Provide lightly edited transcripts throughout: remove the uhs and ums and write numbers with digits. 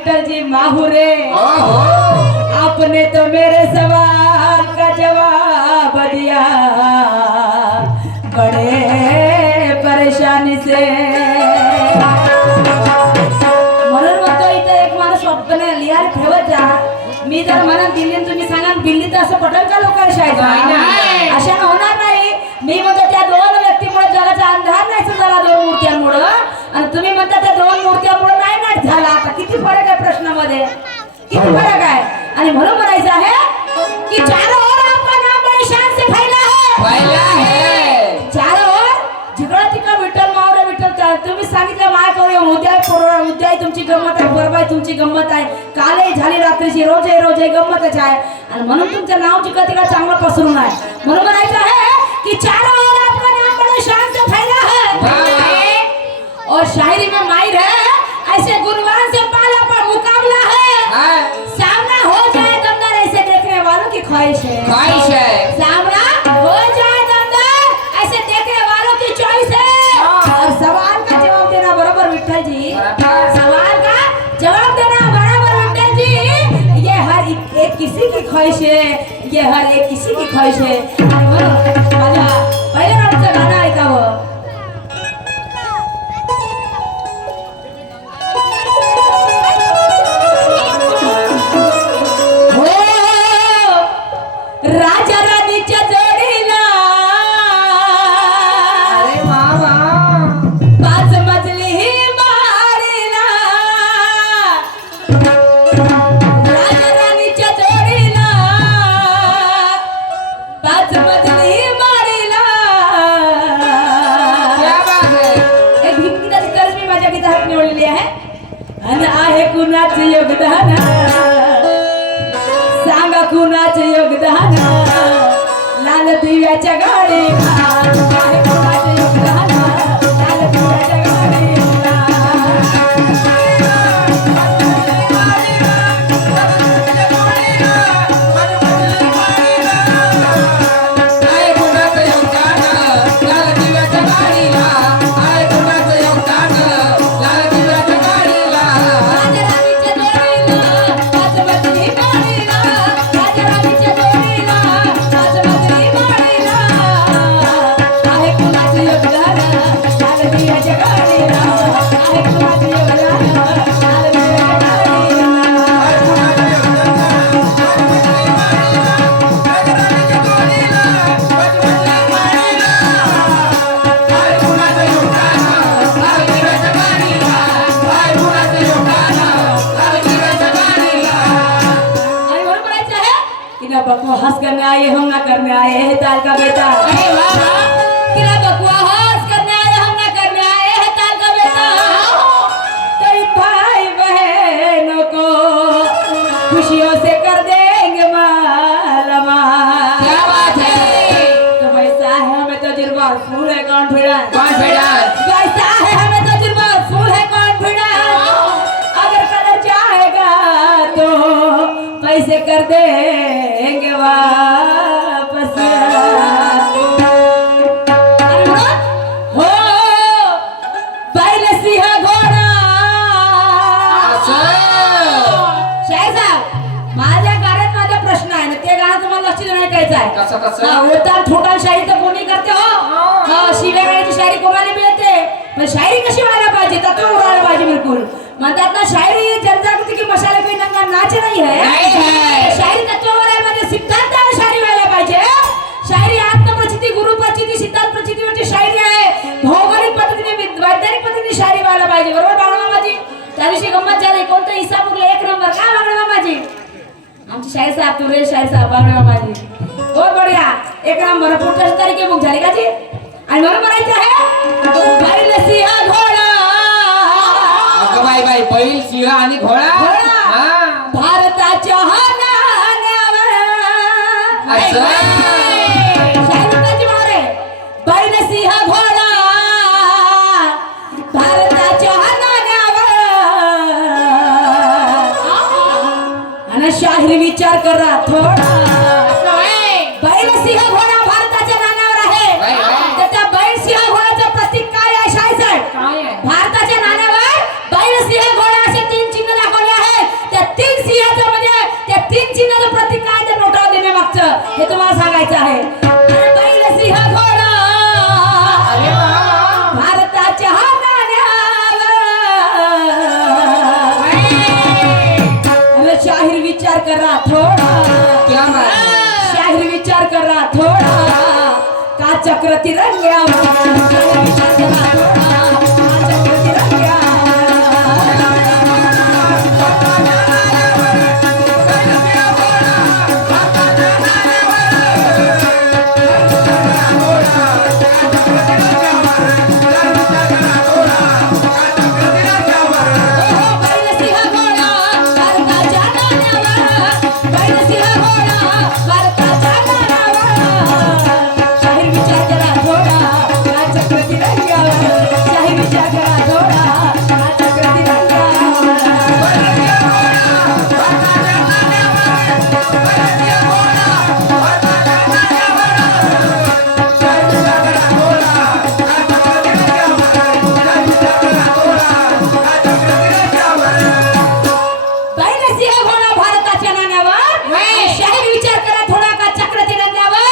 विठल जी माहुरे आपने तो मेरे सवाल का जवाब दिया बड़े परेशानी से म्हणून म्हणतो इथे एक माणूस स्वप्न लिहायला ठेवत जा मी जर मला दिल्लीत तुम्ही सांगा दिल्लीत असं पटल का लोकांना शाळेत अशा होणार नाही मी म्हणतो त्या दोन व्यक्तीमुळे जगाचा अंधार नाही झाला दोन मूर्त्यांमुळे आणि तुम्ही म्हणता त्या दोन मूर्त्यांमुळे नाही झाला आता किती फरक आहे प्रश्नामध्ये किती फरक आहे आणि म्हणून म्हणायचं आहे की चारों ओर आपका नाम बड़ी शान से फैला है चारों ओर जिकडं तिकडं विठ्ठल मावरे विठ्ठल तुम्ही सांगितलं माय करू उद्या तुमची गंमत आहे परवा तुमची गंमत आहे कालही झाली रात्रीची रोज आहे गंमतच आहे आणि म्हणून तुमचं नाव जिकडं तिकडं चांगलं पसरून आहे म्हणून म्हणायचं आहे कि चारों ओर आपका नाम बड़े शान से फैला है और शायरी में माहिर है ऐसे गुणवान से पाला पर मुकाबला है सामना हो जाए दमदार ऐसे देखने वालों की ख्वाहिश है सामना हो जाए दमदार ऐसे देखने वालों की चॉइस है और सवाल का जवाब देना बराबर विठल जी सवाल का जवाब देना बराबर विठल जी ये हर एक किसी की ख्वाहिश है ये हर एक किसी की ख्वाहिश है माझ्या पहिल्या राऊंडचं गाणं ऐकावं राजा राणीच्या जोडीला अरे बाबा पाच मजली मारीला राजा राणीच्या जोडीला पाच मजली मारीला एक गीताची कर्ज मी माझ्या गीतात निवडलेली आहे आणि आहे कुणाचे योगदान सांगा कुणाचे योगदान लाल दिव्याच्या गाडीला आहे कुणाचे योगदान लाल दिव्याच्या गाडीला बकवास करने आए हम ना करने आए हैं ताल का बेटा किला बकवास करने आए हम ना करने आए हैं ताल का बेटा तेरी भाई बहनों को खुशियों से कर देंगे मालामा क्या बात है तो वैसा है हमें तजुर्बा फूल है कॉन्फिडेंस वैसा है हमें तजुर्बा फूल है कॉन्फिडेंस अगर कदर चाहेगा तो पैसे कर दे वापस हो बैल सिंह घोडा शाहीर साहेब माझ्या गाण्यात माझा प्रश्न आहे ना ते गाणं तुम्हाला लक्ष देऊन ऐकायचं आहे उतार थोटा शायरी तर कोणी करते हो शिव्या गाण्याची शायरी कोणाला मिळते पण शायरी कशी व्हायला पाहिजे तत्व उडायला पाहिजे बिलकुल म्हणतात ना शायरी जनजागृती की मशाला पे नंगा नाच नाही है शायरी तत्वावर आहे म्हणजे सिद्धांतावर शायरी व्हायला पाहिजे शायरी आत्मप्रचिती गुरुप्रचिती सिद्धांत प्रचितीवरची शायरी आहे भौगोलिक पद्धतीने वैज्ञानिक पद्धतीने शायरी व्हायला पाहिजे बरोबर बाळा मामाजी त्या दिवशी गंमत झाली कोणतं हिस्सा फुगले एक नंबर काय बाळा मामाजी आमची शाहीर साहेब तुरे शाहीर साहेब बाळा मामाजी बहुत बढ़िया एक नंबर पुढच्या तारीखे बुक झाली का जी आणि म्हणून म्हणायचं आहे बैल सिंह घोडा बाई बाई बैल सिंह आणि घोडा भारताच्या नाण्यावर शाहीर मारे बैल सिंह घोडा भारताच्या नाण्यावर आणि शाहीर विचार करा थोडा बैल सिंह घोडा भारताच्या नाण्यावर आहे तर त्या बैल सिंह घोड्याचं प्रतीक काय आहे शाहीर साहेब भारताच्या नाण्यावर बैल सिंह घोडा असे 3 चिन्ह दाखवले आहे तिरंग्यावर शाहीर विचार करा थोडा हा चक्र तिरंग्यावर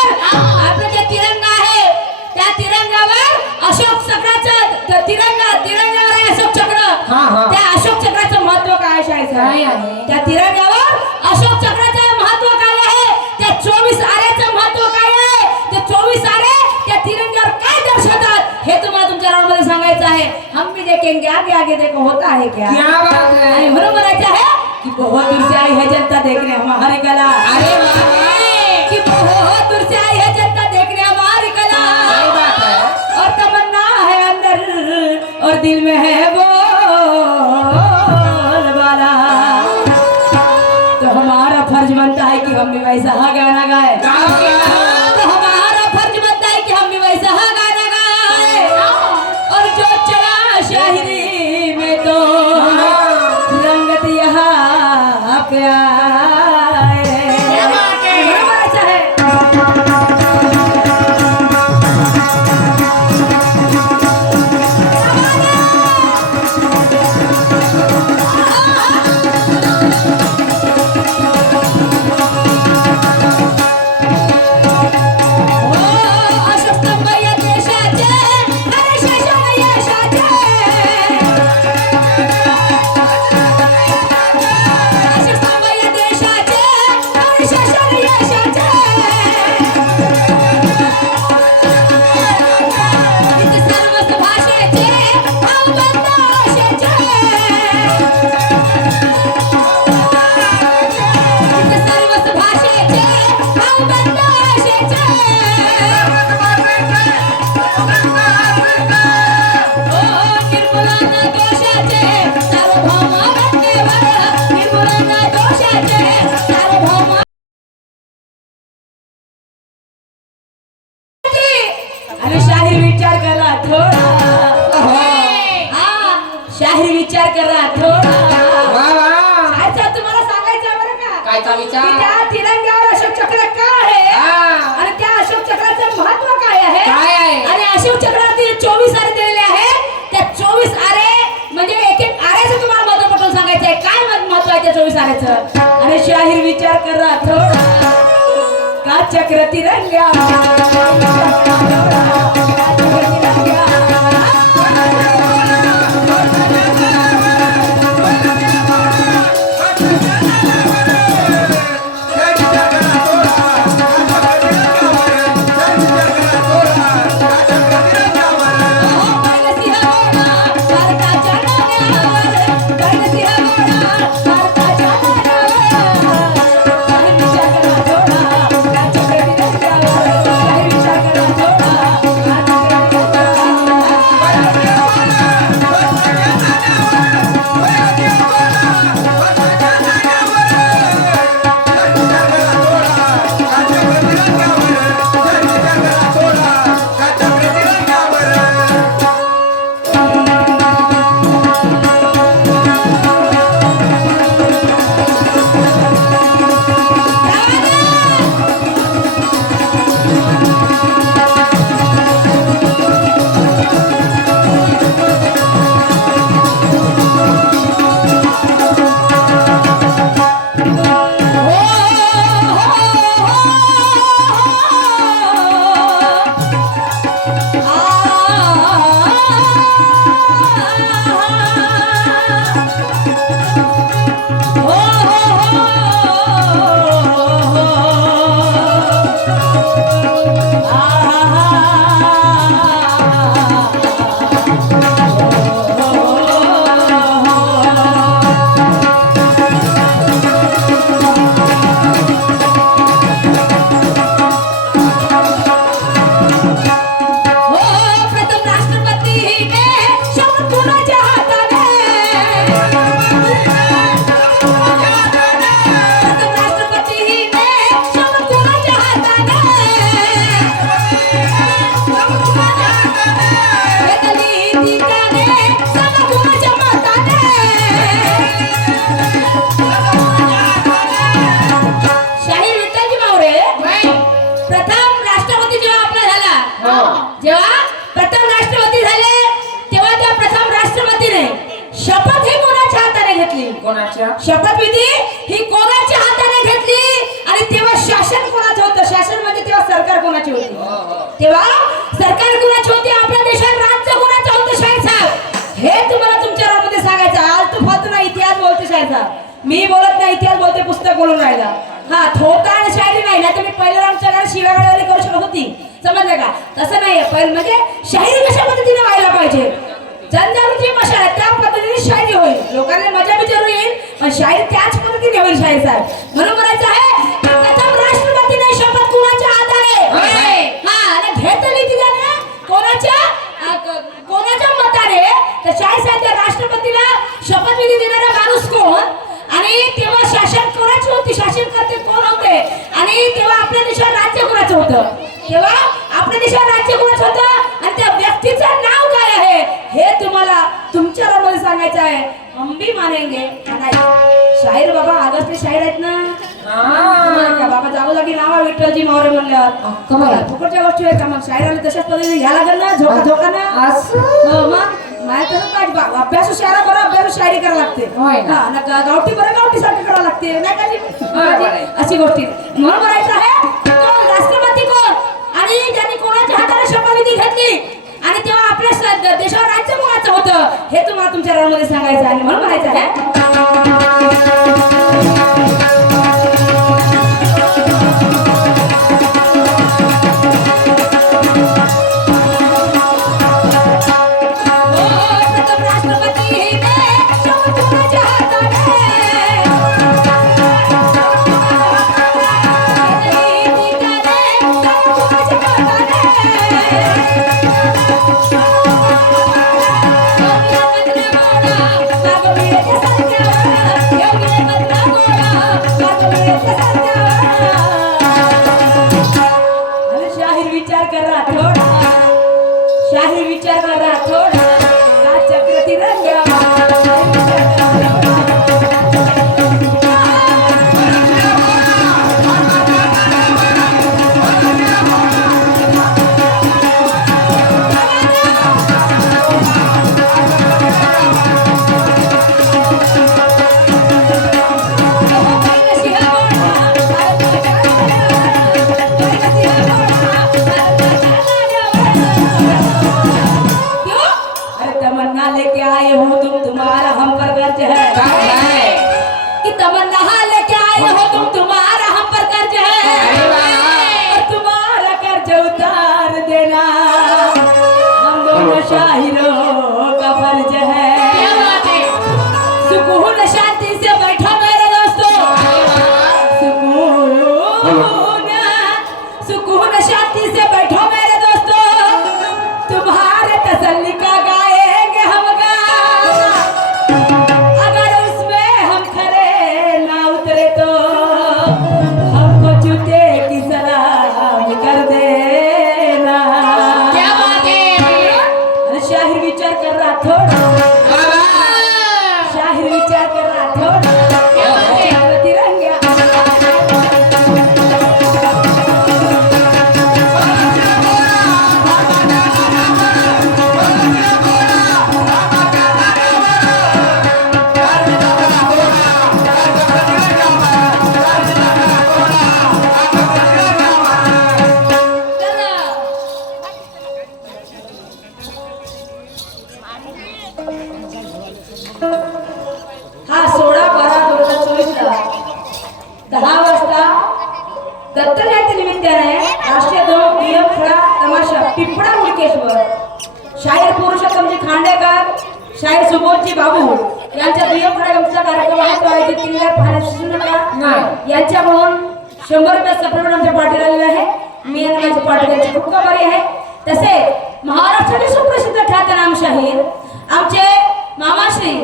त्या तिरंग्यावर अशोक चक्राचं महत्व काय आहे त्या 24 आऱ्याचं महत्व काय आहे ते 24 आरे त्या तिरंग्यावर काय दर्शवतात हे तुम्हाला तुमच्या राउंड मध्ये सांगायचं आहे हम भी देखेंगे आगे आगे देखो होता है क्या बात है आणि म्हणून म्हणायचं आहे की बहुत दूर से आई है जनता देखने हमारी कला अरे वाह कि बहुत दूर से आई है जनता देखने हमारी कला सही बात है और तमन्ना है अंदर और दिल में है बोल वाला तो हमारा फर्ज बनता है कि हम भी वैसा गाना गाए तो हमारा फर्ज बनता है कि हम भी वैसा गाना गाए और जो चला शायरी में तो रंगत यहाँ पे आए ऐसा है शाहीर विचार करा थोडा वाह वाह अच्छा तुम्हाला सांगायचं बरं का कायचा की विचार त्या तिरंग्यावर अशोक चक्र का आहे आणि त्या अशोक चक्राचं महत्व काय आहे काय आहे? आणि अशोक चक्रातील 24 आरे दिलेले आहेत त्या 24 आरे म्हणजे एक एक आरेचं तुम्हाला महत्व पटवून सांगायचं आहे काय महत्व आहे त्या 24 आरेचं आणि शाहीर विचार करा थोडा का चक्र तिरंग्यावर शाहीर विचार करा थोडा कोणाच्या शपथविधी ही कोणाच्या हाताने घेतली आणि तेव्हा शासन कोणाचं होतं? शासन म्हणजे तेव्हा सरकार कोणाची होती? तेव्हा सरकार कोणाची होती? आपल्या देशात राज्य कोणाचं होतं? शाहीर साहेब, हे तुम्हाला तुमच्या रामध्ये सांगायचं. आलतू फालतू नाही, इतिहास बोलते शाहीर साहेब. मी बोलत नाही, इतिहास बोलते, पुस्तक बोलून राहिला. हा थोता आणि शायरी नाही ना, तुम्ही पहिल्या आमच्या घरात शिवागाळी करू शकत होती, समजलं का? तसं नाही. पहिलं म्हणजे शायरी कशा पद्धतीने व्हायला पाहिजे, जनजागृती मशाल त्या पद्धतीने शायरी होईल, लोकांना मजा विचारू येईल, पण शायरी त्याच पद्धतीने होईल. शाहीर साहेब म्हणून म्हणायचं आहे प्रथम राष्ट्रपतीने शपथ कोणाच्या आधारे आणि घेतली ती त्याने कोणाच्या मताने? तर शाहीर साहेब त्या राष्ट्रपतीला शपथविधी देणारा माणूस कोण आणि तेव्हा शासन कोणाचे होते? शासन करते कोण होते? आणि तेव्हा आपल्या देशात राज्य कोणाचं होतं? तेव्हा आपल्या देशात राज्य कोणाचं होतं आणि त्या व्यक्तीचं नाव काय आहे हे तुम्हाला तुमच्या रामध्ये सांगायचं आहे. हम भी मानेंगे नाही. शाहीर बाबा आगस्ते शाहीर आहेत ना. बाबा जागोजागी नावा विठ्ठलजी मावरे म्हणल्यावर फुकटच्या गोष्टी आहेत का? मग शाहिराला तशाच पद्धतीने घ्या लागेल ना, झोका ना असं. मग अभ्यास शाळा बरं अभ्यास शायरी करावं लागते. गावठी बरं गावठी साठी करावं लागते नाही का? अशी गोष्टी म्हणून म्हणायचं आहे राष्ट्रपती कोण आणि त्यांनी कोणाच्या हाताने शपथविधी घेतली आणि तेव्हा आपल्या देशावर राज्य कोणाचं होतं हे तुम्हाला तुमच्या रामध्ये सांगायचं आहे. म्हणून म्हणायचं आहे शाहीर विचार करा थोडा का चक्र तिरंग्या लेके आए हो तुम, तुम्हारा हम पर कर्ज है कि तमन्ना लेके आए हो तुम, तुम्हारा हम पर कर्ज है और तुम्हारा कर्ज उतार देना हम दोनों शाहिरों का फर्ज है. सुकून शांति से बैठो मेरे दोस्तों, सुकून शांति से बैठो मेरे दोस्तों, तुम्हारे तसल्ली का हा 16/12/2024 10 वाजता दत्त जयंती निमित्ताने राष्ट्रीय नियम खेळा तमाशा पिंपळा मुलकेश्वर शाहीर पुरुषोत्तमजी खांडेकर, शाहीर सुबोधजी बाबू यांच्या नियम खेळाचा कार्यक्रम आहे तो आयोजित केलेला पाहण्यास विसरू नका. यांच्याकडून 100 रुपये सप्लिमेंट आमच्या पार्टीला आलेले आहे. मी आणि माझी पार्टी त्यांची खूप आभारी आहे. तसेच महाराष्ट्रातील सुप्रसिद्ध ख्यातनाम शाहीर आमचे मामाश्री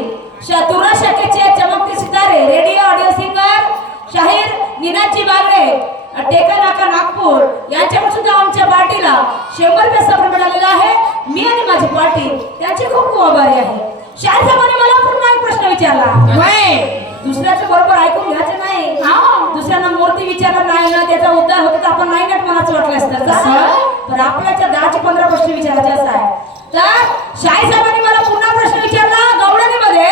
तुरा शाखेचे चमकते सितारे रेडिओ ऑडिओ सिंगर शाहीर निनाजी बागडे टेका नाका नागपूर यांच्याकडून सुद्धा आमच्या पार्टीला 100 रुपये सप्लिमेंट आलेला आहे. मी आणि माझी पार्टी त्यांची खूप खूप आभारी आहे. शाहीर साहेबांनी मला पुन्हा एक प्रश्न विचारला, दुसऱ्याच्या बरोबर ऐकून घ्यायचं नाही, दुसऱ्यांना मूर्ती विचारला नाही ना त्याचा उद्धार होतो तर आपण नाही नट मनाचं वाटलं असतं, तर आपल्याच्या 10 ते 15 प्रश्न विचारायचे असं आहे. तर शाहीर साहेबांनी मला पुन्हा प्रश्न विचारला गवळणीमध्ये.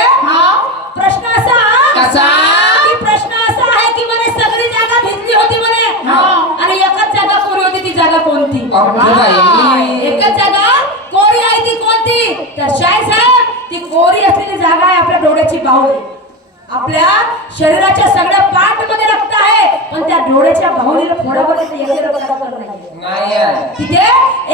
प्रश्न असा बापरे बाई. एकच जागा कोरी आहे ती कोणती? तर शाही साहेब ती कोरी असलेली जागा आहे आपल्या डोळ्याची बाहुली. आपल्या शरीराच्या सगळ्या पार्ट मध्ये रक्त आहे पण त्या डोळ्याच्या बाहुलीला फोडामध्ये एकही रक्ताचा कण नाही. नाही आहे. तिथे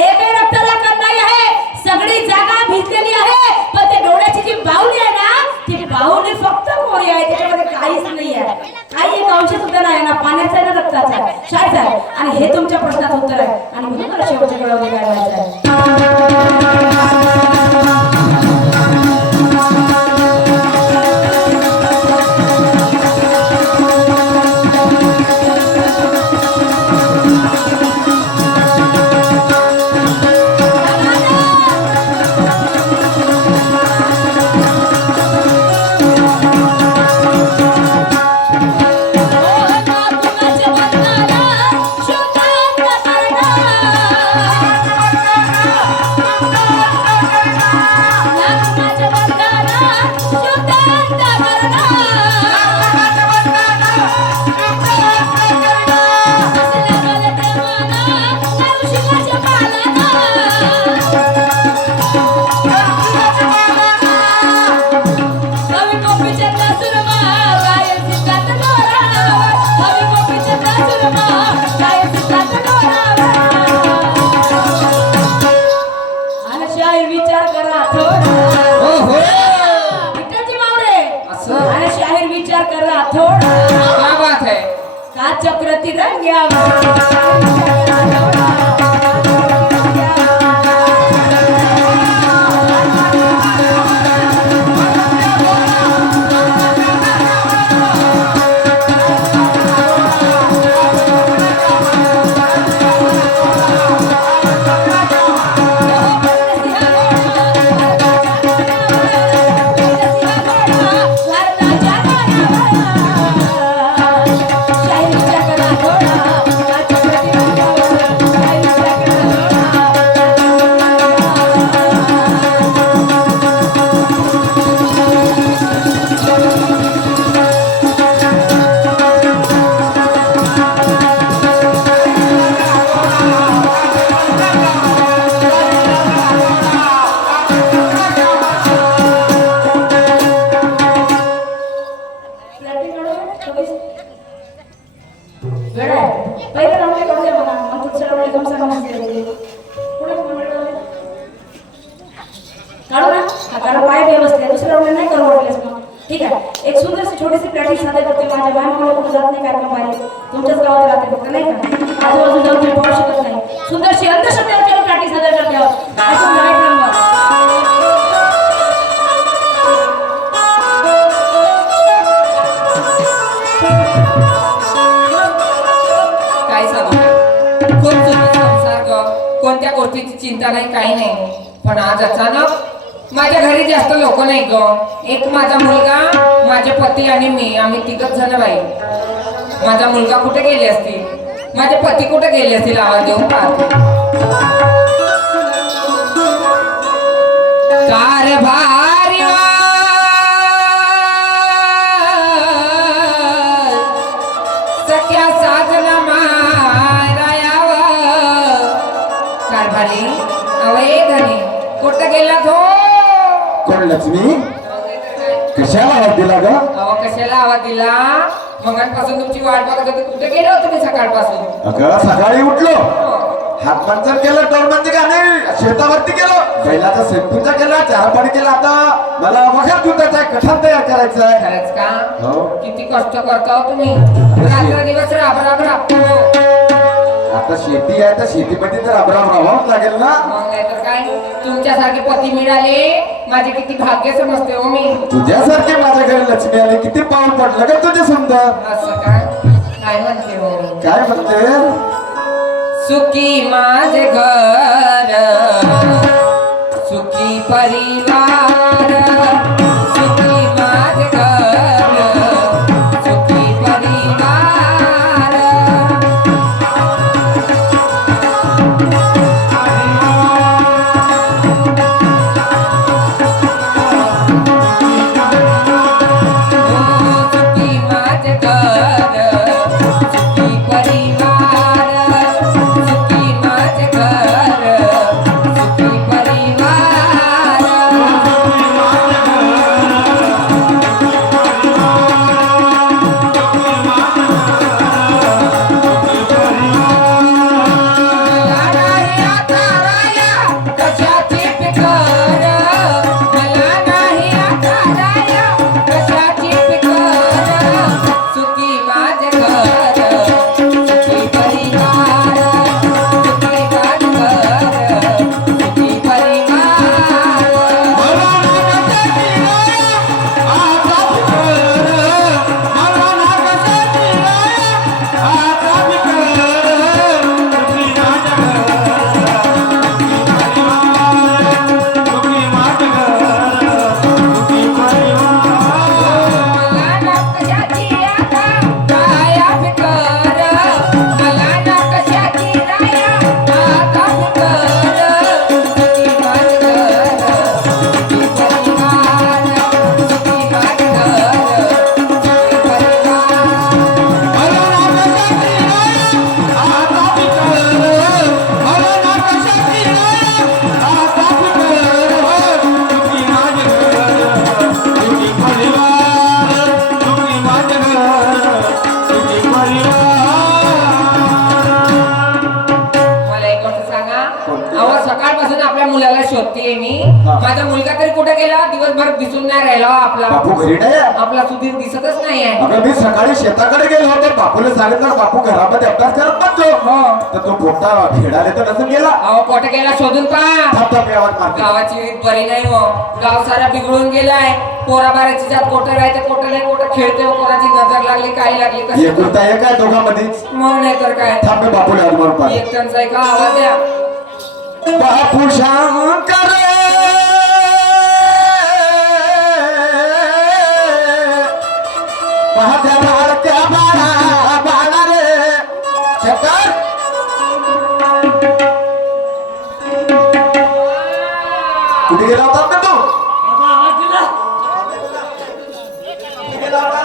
एकही रक्ताचा कण नाही आहे. सगळी जागा भिजलेली आहे पण त्या डोळ्याची जी बाहुली आहे ना ती बाहुली फक्त कोरी आहे. त्याच्यामध्ये काहीच नाही आहे. काही एक अंश सुद्धा नाही ना पाण्याचा आहे ना रक्ताचा आहे. शाळेत आहे आणि हे तुमच्या प्रश्नाचं उत्तर आहे आणि म्हणून मला शेवटच्या वेळेला काय व्हायचं आहे. विचार करा थोडा. हो हो. विठ्ठलजी मावळे असं. आणि शाहीर विचार करा थोडा. क्या बात है. का चक्र तिरंग्यावर ठीक आहे. एक सुंदरशी छोटीशी प्रॅक्टिस सादर करते. माझ्या बायकोला कुठे जात नाही कार्यक्रम पाहिजे तुमच्याच गावात राहते फक्त नाही का आजूबाजू जाऊन तुम्ही पाहू शकत नाही. सुंदरशी अंधश्रद्धेवर प्रॅक्टिस सादर करते आहोत. ऐकून घ्या एक नंबर. काय सांगू खूप सुंदर संसार ग. कोणत्या गोष्टीची चिंता नाही काही नाही. पण आज अचानक माझ्या घरी जास्त लोक नाही ग. एक माझा मुलगा माझे पती आणि मी आम्ही तिघच जण बाई. माझा मुलगा कुठे गेले असतील माझे पती कुठे गेले असतील आवाज देऊन पाहतो. कारभारी सख्या साजना मारायाव कारभारी अवय धनी कुठे गेला तो. कोण लक्ष्मी कशाला आवाज दिला ग? अहो कशाला आवाज दिला. मगांपासून तुमची वाट बघत होते. कुठे गेले होते तुम्ही सकाळपासून. अगं सकाळी उठलो हात पंचर केलं टोरबंदी का नाही शेतावरती गेलो बैलाचा शेतूचा केला चहा पाणी केला. आता मला वखर दुधाचा कठण तयार करायचा आहे. खरंच का. हो. किती कष्ट करता हो तुम्ही. रात्र दिवस राबराब राबतो. आता शेती आहे तर शेतीमध्ये तर अब्राम राहावंच लागेल ना. मग नाही तर काय. तुमच्यासारखे पती मिळाले माझे किती भाग्य समजते हो मी. तुझ्यासारखे माझ्या घरी लक्ष्मी आली किती पाऊल पडलं का तुझे सुंदर. असं काय काय म्हणते हो. काय म्हणते. सुखी माझे घर सुखी परिवार सुखी माझे घर सुखी परिवार. सुखी माझे घर सुखी परिवार सुखी माझे घर माझा मुलगा तरी कुठे गेला? दिवसभर दिसून नाही राहिला हो आपला. बापू घरी नाही आहे? आपला सुधीर दिसतच नाही आहे. अगं मी सकाळी शेताकडे गेलो होतो, बापूला सांगितलं बापू घरामध्ये अभ्यास करत बसलो. हो. तर तो पोटा खेळायला तर नसून गेला. अहो कुठे गेला शोधून पहा. थांबता आवाज मारते. गावाची रीत बरी नाही हो. गाव सारा बिघडून गेलाय. पोराबाराची जात कोठं राहते कोठं नाही, कोठं खेळते हो, कोणाची नजर लागली काय लागली कशी. एकुलता एक आहे दोघांमध्येच. मग नाही तर काय. थांब मी बापूला आवाज मारून पाहतो. एक टनचा आहे का आवाज द्या. बापू शंकर माझ्या भारत्या बाळा बाळा रे शंकर. कुठे गेला होता ना तू? कुठे गेला होता?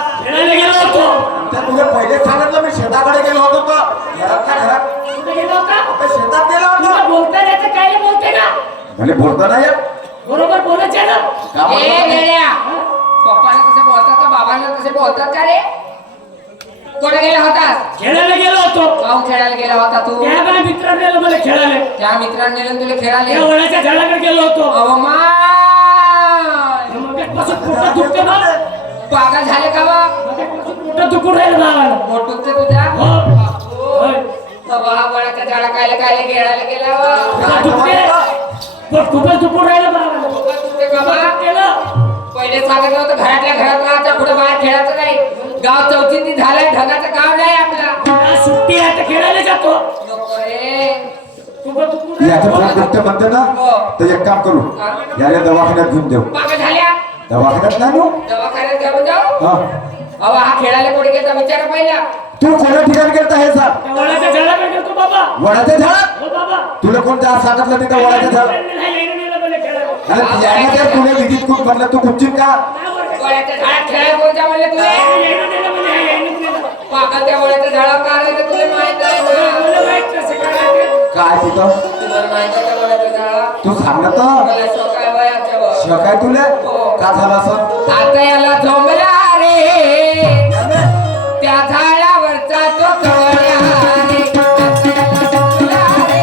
त्या तुला पहिले सांगितलं मी शेताकडे गेलो होतो का? घरातल्या घरात कुठे गेला होता? आता शेतात गेलो तुला होतो. बोलता येतं काय बोलते का? म्हणजे बोलता नाही येत? बरोबर बोलत आहे ना? का बोलता ए नाही? मेल्या, पप्पाला कसे बोलतात का बाबांना कसे बोलतात का रे? कुठे गेला होतास? खेळायला गेलो होतो. गाव खेळायला गेला होता तू? त्या माझ्या मित्राने नेलं मला खेळायला. त्या मित्रांनी नेलं तुला खेळायला? त्या वडाच्या झाडाकडे गेलो होतो. अहो माय, मगाचपासून पोटात दुखते ना. पागल झाले का बा? मगाचपासून पोटात दुखून राहिलं भावाला. पोट दुखते तुझ्या? हो. होय. वडाच्या झाडा कायले कायले खेळायला गेला वा? पोटात दुखते. पोट खूपच दुखून राहिलं भावाला. पोटात दुखते का बा? केलं. पहिले सांगितलं होतं घरातल्या घरात राहायच्या पुढे बाहेर खेळायचं नाही. गाव चौथींनी झालंय, ढगाचं गाव नाही आपला. आज सुट्टी आहे तर खेळायला जातो. नको रे. पोटात दुखून याचं राहिलं. पोट दुखते म्हणते ना, तर एक काम करू, याला दवाखान्यात घेऊन देऊ. पागल झाल्या? दवाखान्यात नाही देऊ? दवाखान्यात घेऊन जाऊ? हा. अहो हा खेळायला कुठे गेला विचारा पहिला. तू कोणत्या ठिकाणी गेलता हे सांग. त्या वडाच्या झाडाकडे गेलतो बाबा. वडाच्या झाडात? हो बाबा. तुला कोणत्या सांगितलं तिथं वडाच्या झाडात? नाही, नेलं मला खेळायला. अरे याने काय तुला विधीत खूप म्हटलं तू खुपशील का? वड्याच्या झाडात खेळायला कोण जा म्हणले तुले? यायनं नेलं मला, यायनं नेलं. पागल त्या वड्याच्या झाडावर का आले ते तुला माहित आहे ना? मला माहित कसं काय ते. काय तिथं? तुम्हाला माहित आहे का वड्याच्या झाडावर? तू सांग ना तर. मला शौक आहे वयाच्यावर. काय तुला का झालं असं? आता याला झोंबला रे त्या झाडावरचा तो कवळ्या रे. आता याला झोंबला रे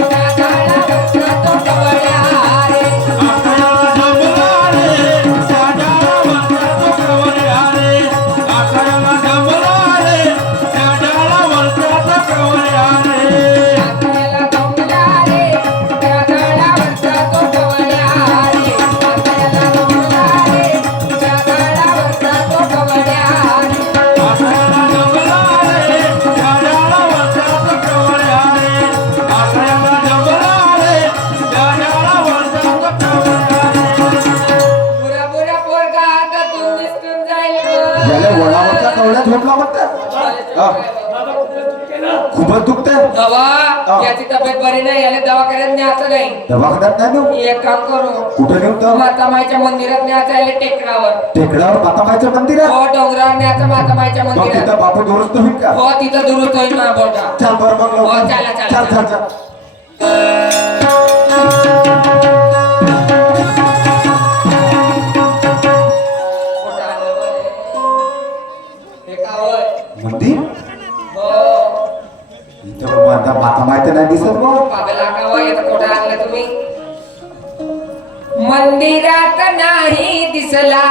त्या झाडावरचा तो कवळ्या रे. आता याला झोंबला रे त्या झाडावरचा तो कवळ्या रे. आता याला झोंबला रे त्या झाडावरचा तो कवळ्या रे. बुरा बुरा पोरगा हातातून निसटून जाईल गं. याला वडावरच्या कवड्यात झोपला म्हणतात. हा. बाबा कुठं दुखते ना. खूपच दुखते. बाबा याची तब्येत बरी नाही, याला दवाखान्यात न्यायचं नाही. दवाखान्यात नाही नेऊ? एक काम करू, कुठे नेऊ तर? मातामाईच्या मंदिरात न्यायचं याला टेकडावर. टेकडावर माताबाईचं मंदिर आहे? हो डोंगरावर न्यायचं मातामाईच्या मग मंदिरात. तिथं बापू दुरुस्त होईल का? हो तिथं दुरुस्त होईल ना बोलता. चल बरं मग हो, लवकर. चला, चला, चल चल चल. कुठं आलं बरे? हे का होय? मंदिर? हो इथं माता माहिती नाही दिसत मग. पागला का होय? इथं कुठं आणलं तुम्ही? मंदिरात नाही दिसला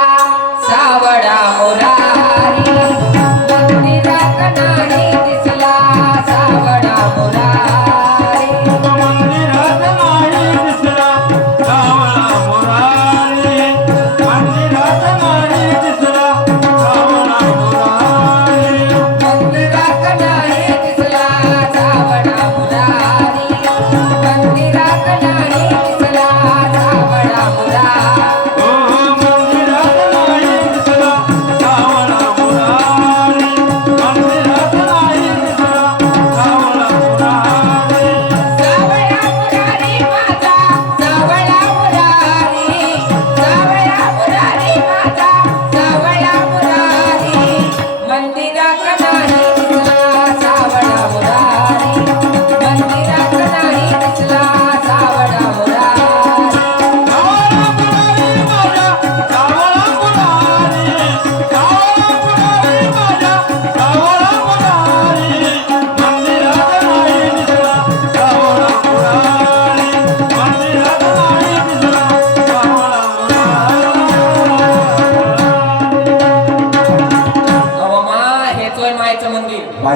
सावडा मुरारी. मंदिरात नाही दिसला सावडा मुरारी. मंदिरात नाही दिसला सावडा मुरारी. मंदिरात नाही दिसला सावडा मुरारी.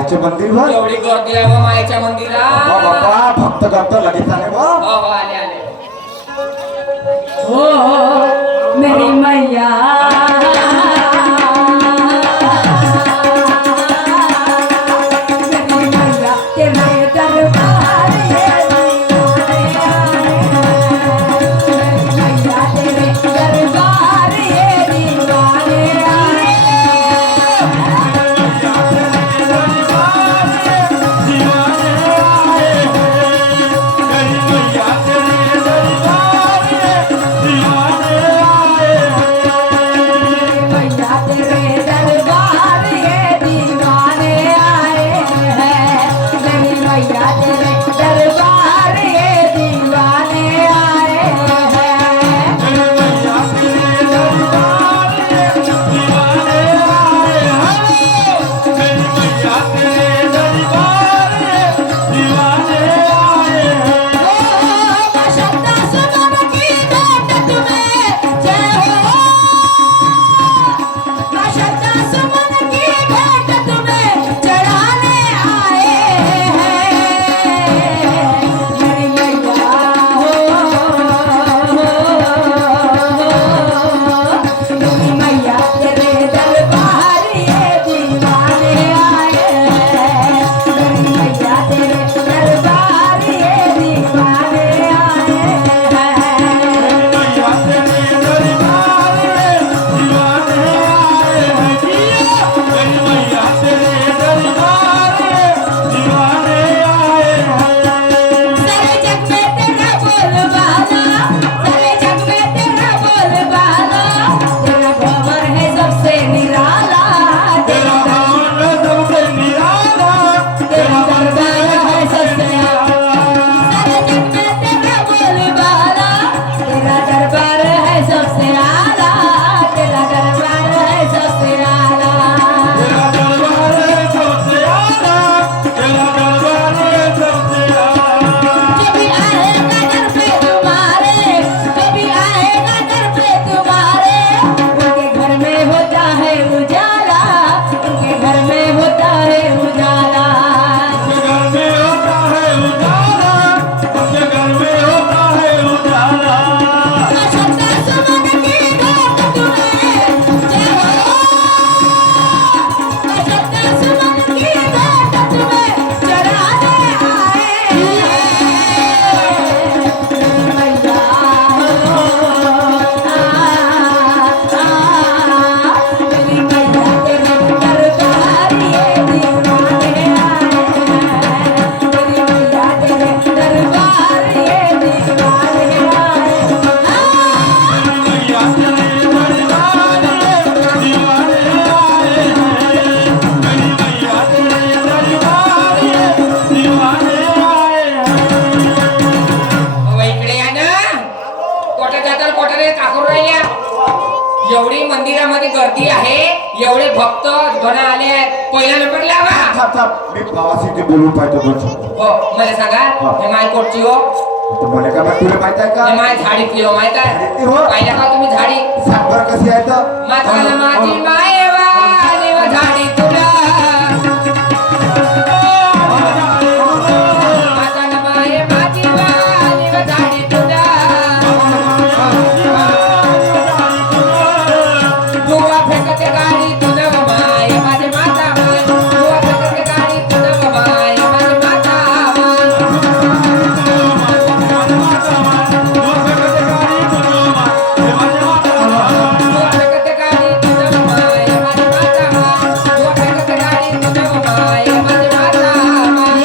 मायचे मंदिर वर एवढी गर्दी आहे बा मायेच्या मंदिरात. बाबा भक्त करतो लगेच आले बा हो हो आले आले. ओ मेरी मैया मेरी मैया तेरे दरबार ये दीवाने आए। मेरी मैया तेरे दरबार ये दीवाने आए। मैया तेरे दरबार ये दीवाने आए हैं। मेरी मैया तेरे दरबार ये दीवाने आए हैं। बशर्ता सुमन की भेंट तुम्हें जय हो। बशर्ता सुमन की भेंट तुम्हें चढ़ाने आए हैं। मेरी मैया हो मेरी मैया तेरे दरबार ये दीवाने आए हैं। मेरी मैया तेरे दरबार ये दीवाने आए हैं। सारे जग में तेरा बोलबाला, सारे जग में तेरा बोलबाला, तेरा खबर है सबसे निराला, तेरा दरबार है सबसे आला। सारे जग में तेरा बोलबाला, तेरा दरबार है सबसे आला, तेरा दरबार है सबसे आला। जो भी आएगा दर पे तुम्हारे, जो भी आएगा दर पे तुम्हारे, उनके घर में होता है उजाला, उनके घर में होता है उजाला। बशर्ता सुमन की भेंट तुम्हें जय हो। बशर्ता सुमन की भेंट तुम्हें चढ़ाने आए हैं। मैया हो मेरी मैया तेरे दरबार ये दीवाने आए हैं। मेरी मैया तेरे दरबार ये दीवाने आए अहो, इकडे या ना. कोठे जातात कोठे रे काकूर राहिल्या. एवढी मंदिरामध्ये गर्दी आहे, एवढे भक्त गण आले आहेत. पहिला नंबर लावा. थांब थांब मी भावाशी ते बोलून पाहतो दोन शब्द. हो मला सांगा हे माय कोटची हो. तुम्हाला काय माहित, तुला माहित आहे हे का माय झाडीतली हो माहित आहे. झाडीतली हो. पाहिलं का तुम्ही झाडी. सांग बरं कशी आहे तर माताला माझी माय वाली व झाडी तुला. माताला माय माझी वाली व झाडी तुला. दुवा फेकते गाडी तुला व माय माझी माता माय. दुवा फेकते गाडी तुला व माय माझी माता माय. दुवा फेकते गाडी तुला व माय माझी माता माय. दुवा फेकते गाडी तुला व माय माझी माता माय.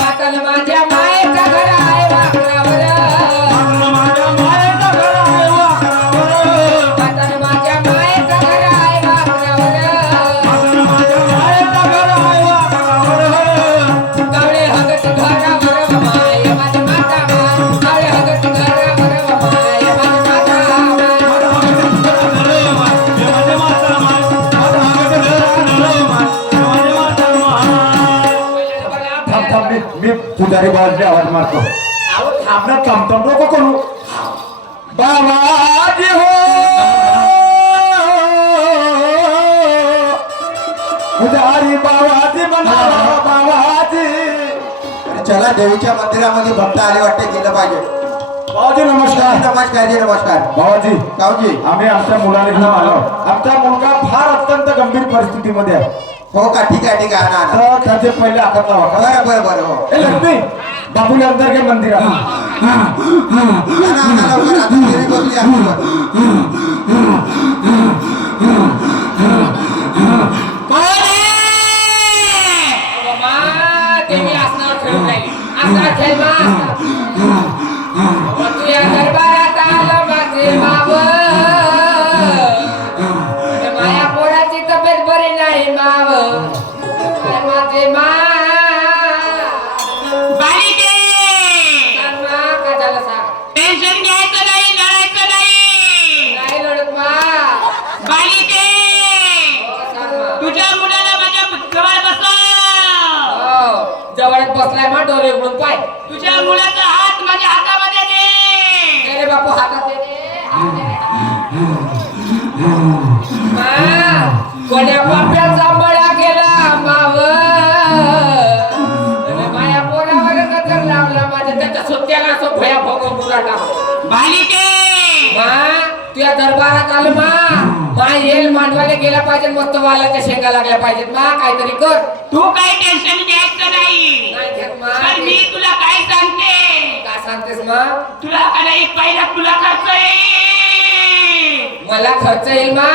माताला माझ्या मायेचं घर आहे वाकरावर. माताला माझ्या मायेचं घर आहे वाकरावर. कावळे हगत घरावर व माय माझी माता माय. कावळे हगत घरावर व माय माझी माता माय. थांब थांब मी पुजारी बाबाची आवाज मारतो. थांब ना, थांब थांब नको करू. बाबाजी हो पुजारी बाबाजी म्हणा बाबाजी. चला देवीच्या मंदिरामध्ये भक्त आले वाटते गेलं पाहिजे. बाबाजी नमस्कार. नमस्कार जी नमस्कार. बाबाजी कावजी आम्ही आमच्या मुलाला घेऊन आलो. आमचा मुलगा फार अत्यंत गंभीर परिस्थितीमध्ये आहे. हो का ठीक आहे ठीक आहे ना तर त्याचे पहिले आकात लावा. बरं बरं बरं हो ए लक्ष्मी बापूला अंदर घे मंदिरात. देवी असणार खेळून राहिली. असणार खेळ तुझ्या दरबारात आलं माझे माव. माया पोराची तब्येत बरी नाही माव. माझे मा का झालं सांग. टेन्शन घ्यायचं नाही, लढायचं नाही. नाही लढत मा. बालिके सांग मा. तुझ्या मुलाला माझ्या जवळ बसव. हो, जवळच बसलाय मा डोळे उघडून पाय. तुझ्या मुलाचा हात माझ्या हातामध्ये दे. अरे बापू हातात दे रे. मा, कोण्या पाप्याचा मळा केला माव. अरे माया पोरावर नजर लावला माझ्या त्याच्या सुट्ट्याला असं भया भोगून बुराटा. बालिके मा तुझ्या दरबारात आलं मा येल मांडवायला गेला पाहिजे. मस्त वालाच्या शेंगा लागल्या पाहिजेत मा. काहीतरी कर. तू काही टेन्शन घ्यायचं नाही. नाही घेत मा. तर मी तुला काय सांगते. काय सांगतेस मा. तुला का नाही पहिला तुला खर्च येईल. मला खर्च येईल मा.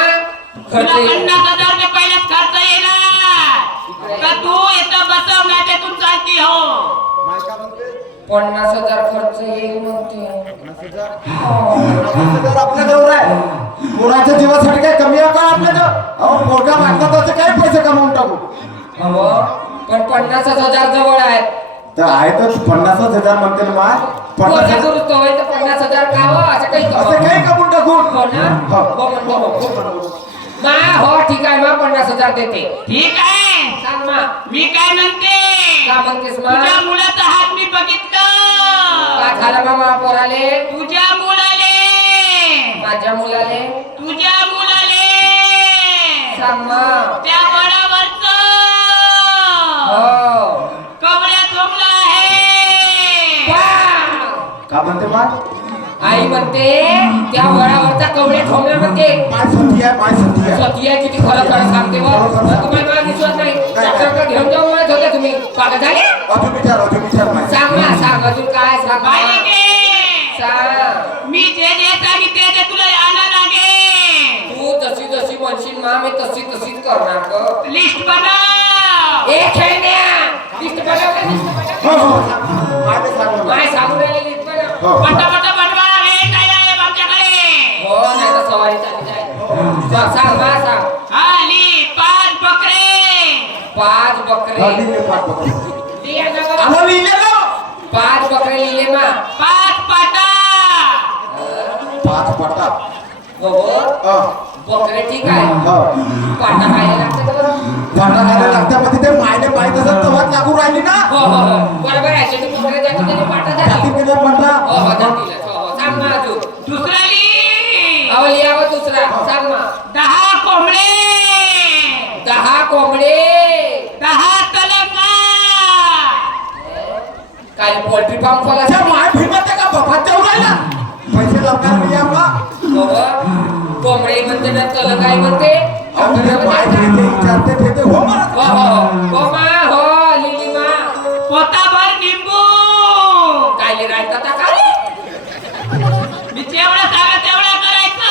खर्च तुला येईल. 50,000 रुपये पहिलाच खर्च येणार. तर तू इथं बसव नाही ते तू चालती हो. 50,000 खर्च येईल म्हणते. आपल्या जवळ आहे. पोराच्या जीवासाठी काय कमी आहे का आपल्याला. अहो पोरगा मागतात त्याचे काय पैसे कमावून टाकू. अहो, पण 50,000 जवळ आहेत. तर आहे तर 50,000 म्हणते ना मा. पोरगा 50,000 करू तो तर 50,000 का हो असं काही असं कमाव. काही कमवून टाकू. हो ना. हो. हो म्हण, हो, हो. मा हो ठीक आहे मा 50,000 देते. ठीक आहे. सांग मा. मी काय म्हणते. का म्हणतेस मा. तुझ्या मुलाचा हात मी बघितलं. का झालं मामा पोराले. तुझ्या मुलाले. माझ्या मुलाले. तुझ्या मुलाले. सांग मा. त्या वडावरच हो. कवड्या झोपला आहे. का म्हणते मा. आई म्हणते त्या वडावरचा कवडे ठोंबल्या म्हणते. माय सती आहे माय सती आहे. स्वतः किती खरं खरं सांगते बघ. तुम्हाला मला विश्वास नाही. डॉक्टरकडे घेऊन जाऊन म्हणत होते तुम्ही. पागल झाले. अजून विचार माय. सांग ना सांग अजून काय सांग. बालिके, सांग. मी जे जे सांगितले ते तुला आणावं लागेल. तू जशी जशी म्हणशील मा मी तशी तशीच करणार ग. लिस्ट बनव. ए खेळण्या लिस्ट बनव का लिस्ट बनव. हो हो माय ते सांग मला. काय सांगू राहिले लिस्ट बनव. हो. पटापट बनवा. वेळ नाही आहे आमच्याकडे. हो नाही तर सवारी चालली जाईल. सांग मा सांग. आली 5 बकरे. 5 बकरे. हा, लिहिले पाच बकरे. लिया ना गं. आम्हाला लिहिलेलं. 5 बकरे लिहिले मा. 5 पाटा. 5 पाटा. हो हो. हा. बकरे ठीक आहे. हा. पाटा खायला लागतं का? पाटा खायला लागत्या मध्ये ते मायने पाहिजे तसं तवाच लागू राहिली ना. हो हो हो बरोबर आहे. शेवटी बकरे जाती त्याने पाटा जाती झाली. केले पाटा. हो हो जातीला. हो हो सांग मा अजून. दुसरा ली. अहो लिहावं दुसरा. सांग मा. 10 कोंबडे. 10 कोंबडे. 10 तलंगा. काय पोल्ट्री फार्म खोला. त्या माय भीमते का बापाच्या उरायला. पैसे लावणार मी आम्हा. हो हो. कोंबडे म्हणते ना तलं काय म्हणते. अहो ते माय घेते विचारते घेते हो म्हणत. हो हो हो मा हो लिली मा. पोताभर निंबू. काय लिहायचं आता काय. मी जेवढं सांगा तेवढं करायचं.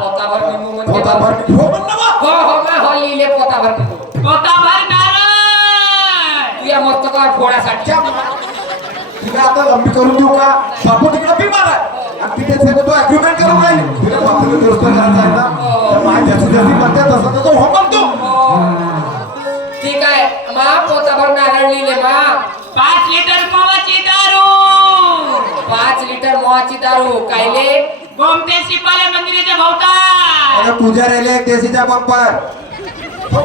पोताभर निंबू म्हणते. पोटाभर मी हो म्हणलं बा. हो हो मा हो लिहिले पोताभर निंबू. पोताभर नारळ. तुझ्या मस्तकावर फोडासाठी. त्या तिला आता लंबी करून देऊ का. बापू तिकडे बिमार आहे. आणि तिथे सगळं तो अग्रीमेंट करून राहिली. तिला बापूला दुरुस्त करायचं आहे ना. तर माय जशी जशी म्हणते तसं तसं हो म्हणतो. ठीक आहे मा पोताभर नारळ लिहिले मा. 5 लिटर मोवाची दारू. 5 लिटर मोहाची दारू. कायले. गोमते शिपाले मंदिराच्या भोवताल. आणि पूजा राहिले एक देशीचा बंपर. हो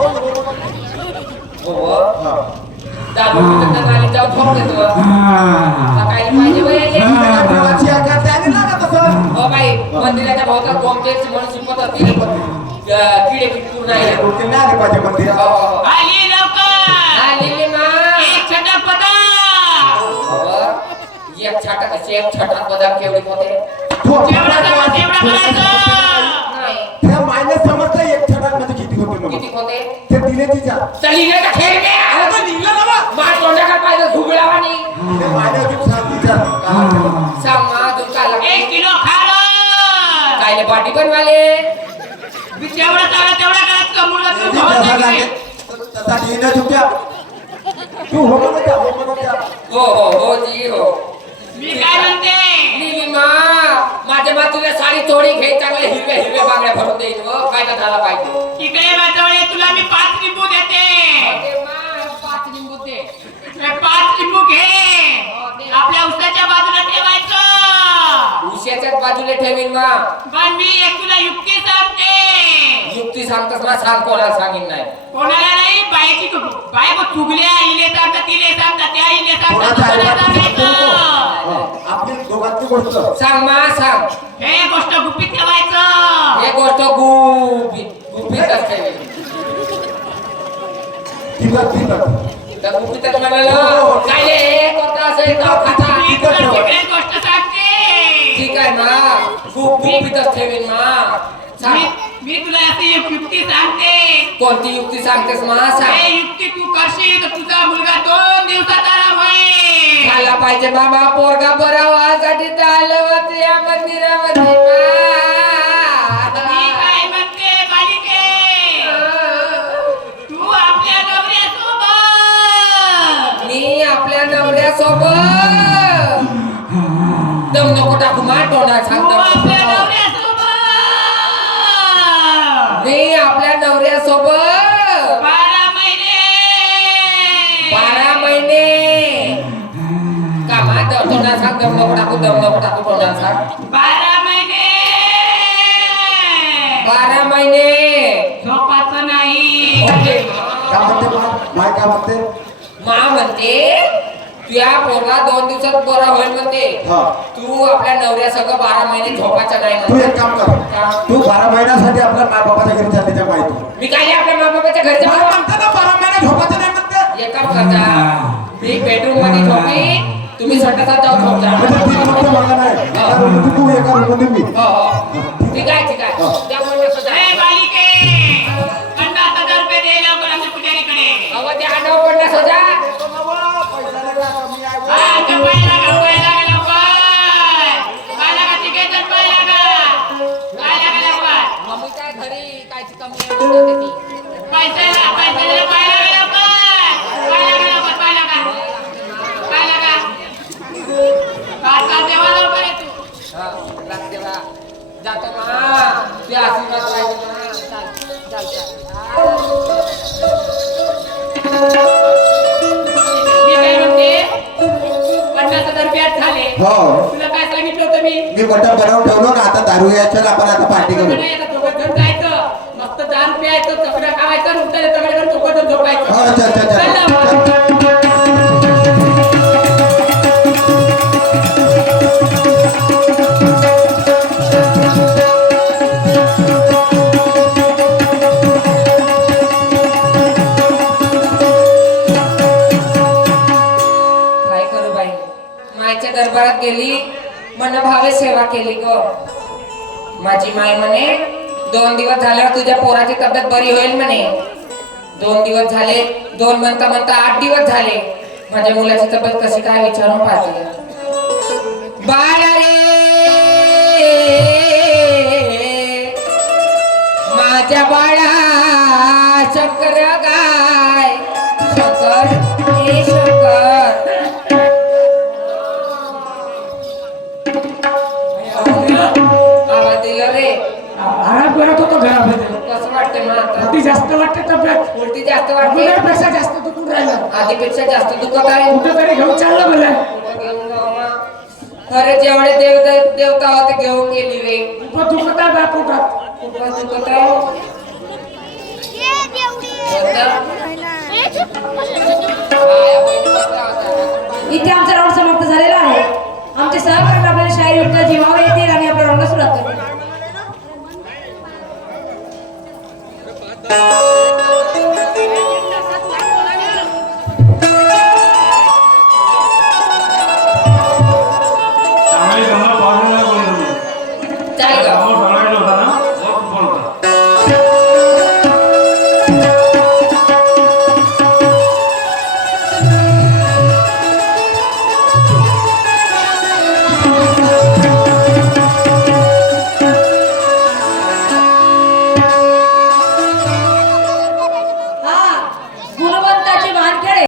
हो. दारू पितात नाली जाऊ ठोक देतो. काय पाहिजे बाई याले? देवाची आज्ञा त्याने लागत असं. हो होता कोणतेच म्हणून शिकवत असतील किडे बिटकूर नाही डोके नाही आले पाहिजे मंदिरात. आली लवकर आलेली मा एक छटक पदा एक छटाक पदार्थ केवढे होते तेवढा करायचं नाही त्या मायने समजतं एक छटाक मध्ये किती होते म्हणून. किती होते ते दिले तिच्या चली का खेळ निघला ना मा तोंडाकडे पाहिजे झुगडावानी ते मायने तिच्या सांग मा अजून काय लागते 1 किलो खारं कायले पाटी बनवाले तेवढा करायचं मुलगा तू भाऊ नाही. तसा येणं तुमच्या तू हो म्हणत जा, हो म्हणत जा. हो जी हो मी काय म्हणते नीलिमा माझ्या मा तुला साडी चोळी घे चांगले हिरव्या बांगड्या भरून देईन व फायदा झाला पाहिजे इकडे माझ्याजवळ तुला मी 5 लिंबू देते अरे मा, 5 लिंबू दे. 5 लिंबू घे आपल्या उसाच्या बाजूला ठेवायचं उश्याच्याच बाजूला ठेवीन मा पण मी एक तुला युक्ती सांगते युक्ती सांगतस ना सांग कोणाला सांगीन नाही कोणाला नाही बायची बायको चुगल्या इले सांगतात तिले सांगतात त्या इले सांगतात कोणाचं कोणाला ऐकत नाही. सांगायचं आपली दोघांची गोष्ट सांग मा सांग हे गोष्ट गुपित ठेवायचं हे गोष्ट गुपितच ठेवीन तर गुपितच म्हणालं काय हे कोणतं असं येतं खाता मी तुला सिक्रेट गोष्ट सांगते ठीक आहे ना गुपितच ठेवीन मा सांग मी तुला अशी एक युक्ती सांगते कोणती युक्ती सांगतेस मा सांग हे युक्ती तू करशील तर तुझा मुलगा 2 दिवसात आराम होईल झाला पाहिजे मामा पोरगा बरा व्हायसाठी चाललं होतं या मंदिरामध्ये मी काय म्हणते बालिके तू आपल्या नवऱ्यासोबत मी आपल्या नवऱ्यासोबत दम नको टाकू मा तोंडात तू सांगतो आपल्या नवऱ्यासोबत मी आपल्या नवऱ्यासोबत 12 महिने कामा तोंडात सांग दम नको टाकू तोंडात सांग 12 महिने 12 महिने झोपाचं नाही ओके काय म्हणते माय काय म्हणते मा म्हणते तुझ्या पोरगा 2 दिवसात बरा होईल म्हणते हा. तू आपल्या नवऱ्या सगळं 12 महिने झोपायचं नाही तू म्हणते. एक काम कर तू 12 महिन्यासाठी आपल्या माय बाबाच्या घरी चालली त्या माहिती मी काय आपल्या बाबाच्या घरच्या काय म्हणते ना 12 महिने झोपायचं नाही म्हणते एक काम करता मी बेडरूम मध्ये झोपी तुम्ही स्वतःचा जाऊ झोपता म्हणजे 3 म्हणते मला नाही एका रूममध्ये तू एका रूममध्ये मी हो ठीक आहे त्यामुळे ए बालिके 50,000 रुपये दे लवकर आमच्या पुजारीकडे अहो ते आणावं पडलं सजा हा ते पहिला का लवकर काय लागा तिकीट पहिला काय लागा लवकर मम्मी काय घरी कायची कमी आहे ती पैसे दिले पहिला लवकर काय देवा लवकर ये तू हा लागते बा जातो ना ते आशीर्वाद पाहिजे ना मी काय म्हणते 50,000 रुपये झाले हो तुला काय सांगितलं होतं मी मटण बनवून ठेवलो ना आता दारू यायचं आपण आता पार्टी करू नाही, आता दोघं जण जायचं मस्त 10 रुपये यायचं चकड्या खावायचं उठलं चकड्यावर दोघं जण झोपायचं हो चल चल लवकर. काय करू बाई मायच्या दरबारात गेली मन भावे सेवा केली ग माझी माय म्हणे 2 दिवस झाल्यावर तुझ्या पोराची तब्येत बरी होईल म्हणे 2 दिवस झाले 2 म्हणता 8 दिवस झाले माझ्या मुलाची तब्येत कशी काय विचारून पाहते बाळा रे माझ्या बाळा शंकर गाय शंकर हे शंकर आवाज दिला रे आराम करत होतो घरामध्ये कसं वाटतंय मग आता उलटी जास्त वाटते तब्येत उलटी जास्त वाटते अगोदरपेक्षा जास्त दुखून राहिलं आधीपेक्षा जास्त दुखत आहे कुठं तरी घेऊन चाललं मला खरे जेवढे देवता होते घेऊन गेली रे खूप दुखत आहे बा पोटात खूपच दुखत आहे कोणतं? हा, या बहिणीला